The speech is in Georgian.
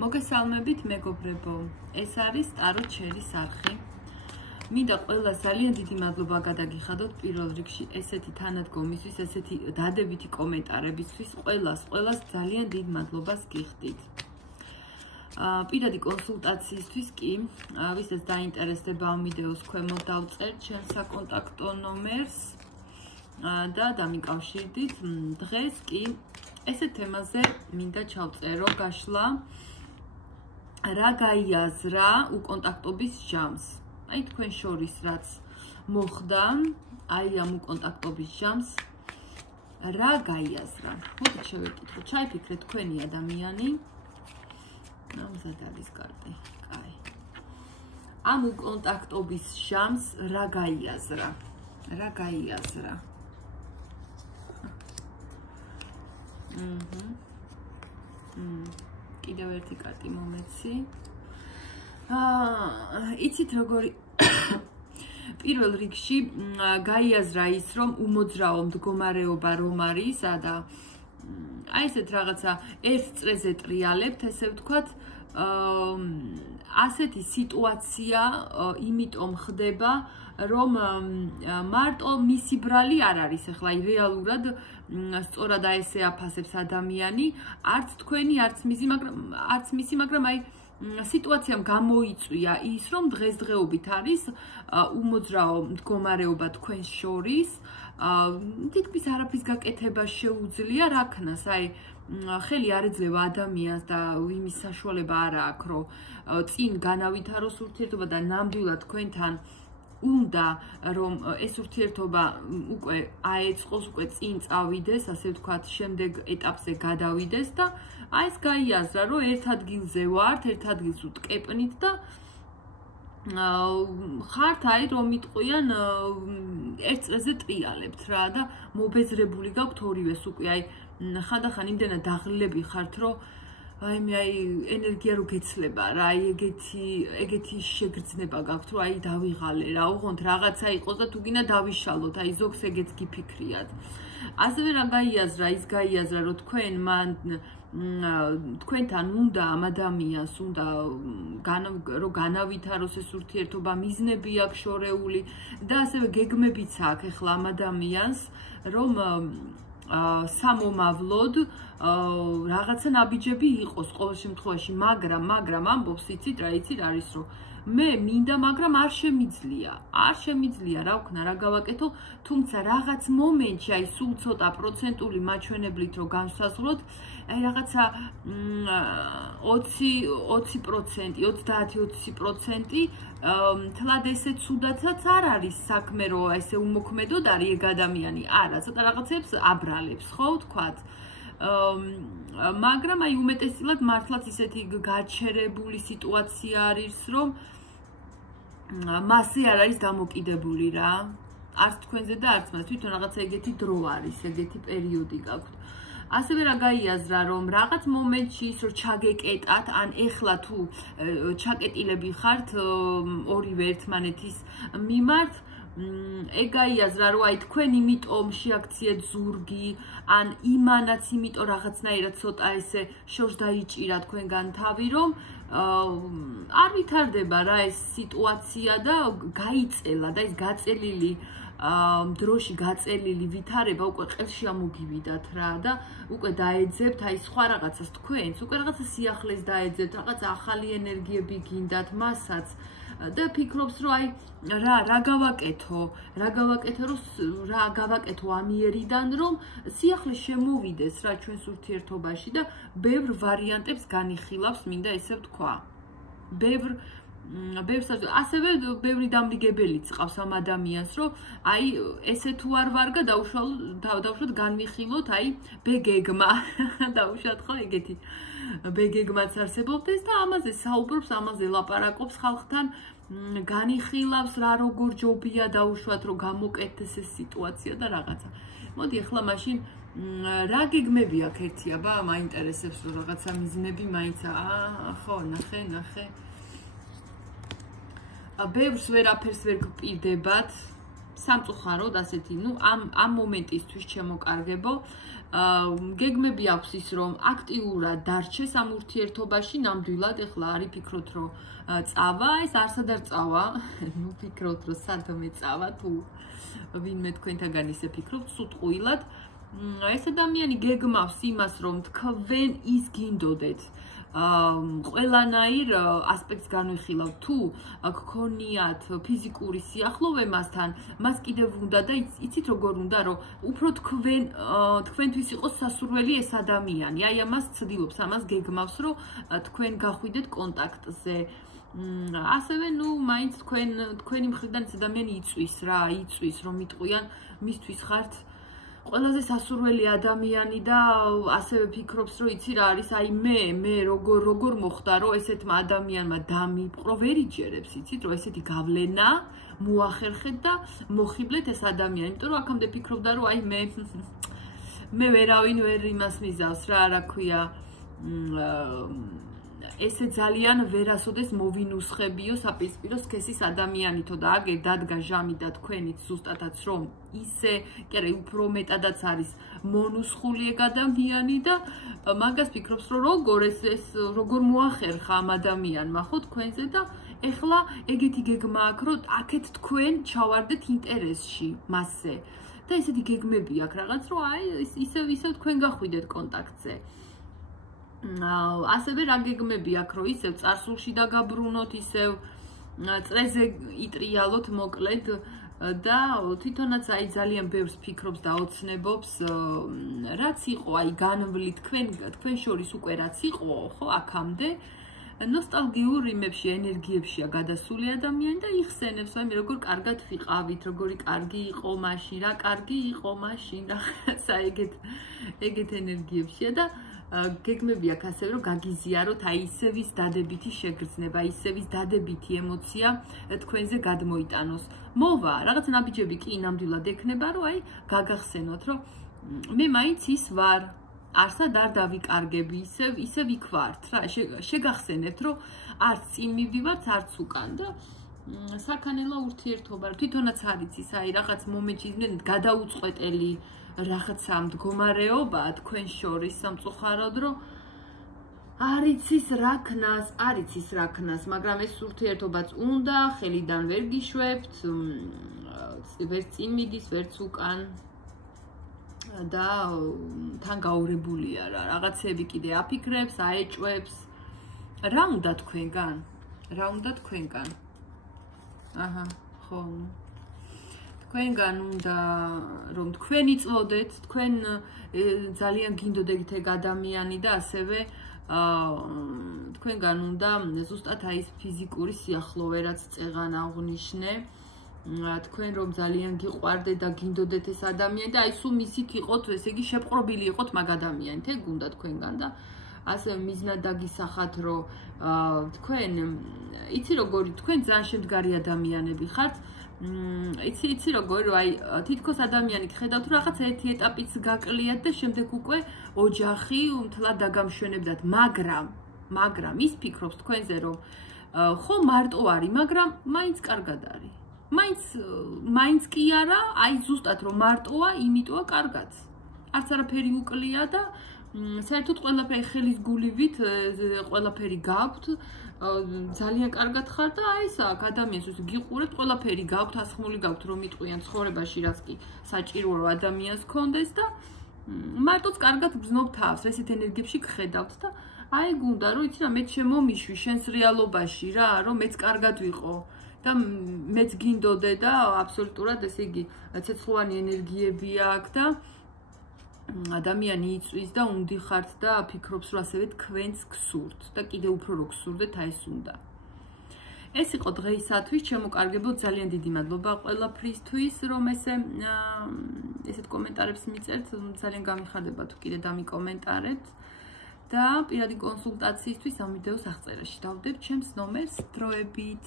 მოგესალმებით მეგობრებო, ეს არის ტარო ჩერის არხი. მინდა ყველას ძალიან დიდი მადლობა გადაგიხადოთ პირველ რიგში ესეთი თანადგომისთვის, ესეთი დადებითი კომენტარებისთვის, ყველას ძალიან დიდ მადლობას გიხდით. პირადი კონსულტაციისთვის კი, ვისაც დაინტერესდება ამ ვიდეოს ქვემოთ დავწერთ ჩემს საკონტაქტო ნომერს და დამიკავშირდით. დღეს კი ესეთ თემაზე მინდა ჩავწერო გაშლა. რა გაიაზრა უკონტაქტობის ჟამს? აი თქვენ შორის რაც მოხდა, აი ამ უკონტაქტობის ჟამს რა გაიაზრა? მოდით შევეკითხოთ, ჩაიფიქრეთ თქვენი ადამიანი. ამზად არის კარტი. კაი. ამ უკონტაქტობის ჟამს რა გაიაზრა? რა გაიაზრა? კიდევ ერთი კარტი მომეცი. იცით როგორი პირველ რიგში გაიაზრა ის, რომ უმოძრაო მდგომარეობა რომ არის და აი ესეთ რაღაცა ერთ წრეზე ტრიალებთ, ესე ვთქვათ, ასეთი სიტუაცია იმიტომ ხდება, რომ მარტო მისი ბრალი არ არის, ახლა რეალურად სწორად აი ესე აფასებს ადამიანი, არც თქვენი, არც მისი, მაგრამ აი სიტუაციამ გამოიწვია ის, რომ დღესდღეობით არის უმოძრაო მდგომარეობა თქვენს შორის, თითქმის არაფრის გაკეთება შეუძლია, რა ქნას, აი ხელი არ ეძლევა ადამიანს და იმის საშუალება არ აქვს, რომ წინ განავითაროს ურთიერთობა და ნამდვილად თქვენთან უნდა რომ ეს ურთიერთობა უკვე აეწყოს, უკვე წინ წავიდეს, ასე ვთქვათ, შემდეგ ეტაპზე გადავიდეს და აი ეს გაიაზრა, რომ ერთ ადგილზე ვართ, ერთ ადგილს ვტკეპნით და ხართ აი რომ იტყვიან ერთ წრეზე ტრიალებთ რა და მობეზრებული გაქვთ ორივეს უკვე აი ხანდახან იმდენად დაღლილები ხართ, რომ აი მე აი ენერგია რო გეცლება რა, აი ეგეთი შეგრძნება გაქვთ, რომ აი დავიღალე რა, უღონთ რაღაცა იყოს და თუ გინდა დავიშალოთ, აი ზოგს ეგეც გიფიქრიათ. ასევე რა გაიაზრა, ის გაიაზრა, რომ თქვენთან უნდა ამ ადამიანს უნდა რომ განავითაროს ეს ურთიერთობა, მიზნები აქვს შორეული და ასევე გეგმებიც აქვს ახლა ამ ადამიანს, რომ სამომავლოდ რაღაცა ნაბიჯები იყოს ყოველ შემთხვევაში, მაგრამ ამბობს იცით რა არის, რომ მე მინდა, მაგრამ არ შემიძლია, რა ვქნა, რა გავაკეთო, თუმცა რაღაც მომენტში, აი სულ ცოტა პროცენტული მაჩვენებლით რომ განსაზღვროთ, აი რაღაცა 20%, 30-20% თლად ესე ცუდათაც არ არის საქმე, რომ ესე უმოქმედოდ არის ეგ ადამიანი. არა, ცოტა რაღაცებს აბრალებს, ხო ვთქვათ. მაგრამ აი უმეტესწილად მართლაც ისეთი გაჩერებული სიტუაცია არის, რომ მასზე არ არის დამოკიდებული რა. არც თქვენზე და არც მას, თვითონ რაღაცა ეგეთი დრო არის, ეგეთი პერიოდი გაქვთ. ასევე რა გაიაზრა, რომ რაღაც მომენტში ის რომ ჩაგეკეტათ, ან ეხლა თუ ჩაკეტილები ხართ ორივე ერთმანეთის მიმართ, ეგ გაიაზრა, რომ აი თქვენ იმიტომ შეაქციეთ ზურგი, ან იმანაც იმიტომ რაღაცნაირად ცოტა ესე შორს დაიჭირა თქვენგან თავი, რომ არ ვითარდება რა ეს სიტუაცია და გაიწელა და ეს გაწელილი დროში გაწელილი ვითარება უკვე ყელში ამოგივიდათ რა და უკვე დაეძებთ აი სხვა რაღაცას თქვენს, უკვე რაღაცა სიახლეს დაეძებთ, რაღაცა ახალი ენერგიები გინდათ მასაც და ფიქრობს, რომ აი რა გავაკეთო, რა გავაკეთო ამიერიდან, რომ სიახლე შემოვიდეს რა ჩვენს ურთიერთობაში და ბევრ ვარიანტებს განიხილავს, მინდა ესე ვთქვა. ასევე ბევრი დამრიგებელიც ყავს ამ ადამიანს, რომ აი ესე თუ არ ვარგა დავუშვათ განვიხილოთ, აი ბეგეგმა დავუშვათ ხო ეგეთი ბეგეგმაც არსებობდეს და ამაზე საუბრობს, ამაზე ლაპარაკობს ხალხთან, განიხილავს რა როგორ ჯობია დავუშვათ, რომ გამოკეთდეს ეს სიტუაცია და რაღაცა. მოდი ახლა მაშინ რა გეგმები აქვს ერთი აბა, მაინტერესებს რომ რაღაცა მიზნები მაინც ხო, ნახე. ბევრს ვერაფერს ვერ გპირდებათ, სამწუხაროდ ასეთი, ამ მომენტისთვის ჩემოკარგებო, გეგმები აქვს ის, რომ აქტიურად დარჩეს ამ ურთიერთობაში, ნამდვილად ეხლა არის ფიქრობთ, რომ წავა, ეს არსად არ წავა, ფიქრობთ, რომ სადმე წავა, თუ ვინმე თქვენთაგან ისე ფიქრობთ, სუტყუილად, ეს ადამიანი გეგმავს იმას, რომ თქვენ ის გინდოდეთ, ყველანაირ ასპექტს განვიხილავთ, თუ გქონიათ ფიზიკური სიახლოვე მასთან, მას კიდევ უნდა და იცით როგორ უნდა, რომ უფრო თქვენთვის იყოს სასურველი ეს ადამიანი, აი ამას ცდილობს, ამას გეგმავს, რომ თქვენ გახვიდეთ კონტაქტზე. ასევე მაინც თქვენი მხრიდან ეს ადამიანი იწვის რა, რომ იტყვიან მისთვის ხართ ყველაზე სასურველი ადამიანი და ასევე ფიქრობს, რომ იცი რა არის, აი მე როგორ მოხდა, რომ ესეთმა ადამიანმა დამიპყრო, ვერ იჯერებს, იცით, რომ ესეთი გავლენა მოახერხეთ და მოხიბლეთ ეს ადამიანი, იმიტომ რომ აქამდე ფიქრობდა, რომ აი მე ვერავინ ვერ იმას მიზავს რა, რა ქვია, ესე ძალიან ვერასოდეს მოვინუსხებიო საპირისპირო სქესის ადამიანითო და აგერ დადგა ჟამი და თქვენით ზუსტადაც რომ ისე, კი არა, უფრო მეტადაც არის მონუსხული ეგ ადამიანი და მაგას ფიქრობს, რომ როგორ მოახერხა ამ ადამიანმა ხო თქვენზე და ეხლა ეგეთი გეგმა აქვს, რომ აქეთ თქვენ ჩავარდეთ ინტერესში მასზე. და ესეთი გეგმები აქვს რაღაც, რომ აი ისევ თქვენ გახვიდეთ კონტაქტზე. ასევე რა გეგმები აქვს, რომ ისევ წარსულში დაგაბრუნოთ, ისევ წრეზე იტრიალოთ მოკლედ და თვითონაც აი ძალიან ბევრს ფიქრობს და ოცნებობს, რაც იყო აი განვლით თქვენ შორის უკვე რაც იყო, ხო, აქამდე ნოსტალგიურ იმებში, ენერგიებშია გადასული ადამიანი და იხსენებს, აი როგორ კარგად ვიყავით, როგორი კარგი იყო მაშინ, რა კარგი იყო მაშინ, რაღაცა ეგეთ ენერგიებშია და გეგმები აქვს ასევე, რომ გაგიზიაროთ აი ისევის დადებითი შეგრძნება, ისევის დადებითი ემოცია თქვენზე გადმოიტანოს. მოვა, რაღაც ნაბიჯები კი ნამდვილად ექნება, რომ აი გაგახსენოთ, რომ მე მაინც ის ვარ, არსად არ დავიკარგები, ისევ იქ ვართ რა, შეგახსენებთ, რომ არც წინ მივდივართ, არც უკან და საქანელა ურთიერთობა, თვითონაც არის ის, აი რაღაც მომენტში გადაუწყვეტელი რაღაცა მდგომარეობა თქვენ შორის სამწუხაროდ, რომ არიც ის რა ქნას, მაგრამ ეს ურთიერთობაც უნდა, ხელიდან ვერ გიშვებთ, ვერ წინ მიდის, ვერც უკან და თან გაურებულია რა, რაღაცები კიდე აფიქრებს, აეჭვებს. რა უნდა თქვენგან? აჰა, ხო. თქვენგან უნდა რომ თქვენ იწლოდეთ, თქვენ ძალიან გინდოდეთ ეგ ადამიანი და ასევე თქვენგან უნდა ზუსტად აი ეს ფიზიკური სიახლოვე რაც წეღან აღნიშნე, თქვენ რომ ძალიან გიყვარდეთ და გინდოდეთ ეს ადამიანი და აი სულ მისით იყოთ, ესე იგი შეპყრობილი იყოთ მაგ ადამიანით, ეგ უნდა თქვენგან და ასევე მიზნად დაგისახათ, რომ თქვენ იცი როგორი, თქვენ ძალიან შემდგარი ადამიანები ხართ. იცი როგორ, რომ აი თითქოს ადამიანი ხედავთ, რომ რაღაც ერთი ეტაპიც გაკლიათ და შემდეგ უკვე ოჯახი მთლად დაგამშვენებდათ, მაგრამ ის ფიქრობს თქვენზე, რომ ხო მარტო არის, მაგრამ მაინც კარგად არის. მაინც კი არა, აი ზუსტად რომ მარტოა, იმიტოა კარგად. არც არაფერი უკლია და საერთოდ ყველაფერი ხელის გულივით, ყველაფერი გაქვთ, ძალიან კარგად ხარ და აი ეს ადამიანს გიყურებთ, ყველაფერი გაქვთ, ასხმული გაქვთ, რომ იტყვიან ცხოვრებაში, რაც კი საჭიროა რომ ადამიანს გქონდეს და მარტოც კარგად გრძნობ თავს, ესეთ ენერგიებში გხედავთ და აი გუნდა რომ იცი რა, მეც შემომიშვი შენს რეალობაში რა, რომ მეც კარგად ვიყო და მეც გინდოდე და აბსოლუტურად ესე იგი ცეცხლოვანი ენერგიები აქვს და ადამიანი იწვის და უნდიხართ და ფიქრობს, რომ ასევე თქვენს გსურთ და კიდე უფრო რო გსურდეთ, აი ეს უნდა. ეს იყო დღეისათვის, ჩემოკარგებო, ძალიან დიდი მადლობა ყველაფრისთვის, რომ ესეთ კომენტარებს მიწერთ, ძალიან გამიხარდება თუ კიდე დამიკომენტარებთ და პირადი კონსულტაციისთვის ამ ვიდეოს აღწერაში დავდებ ჩემს ნომერს დროებით.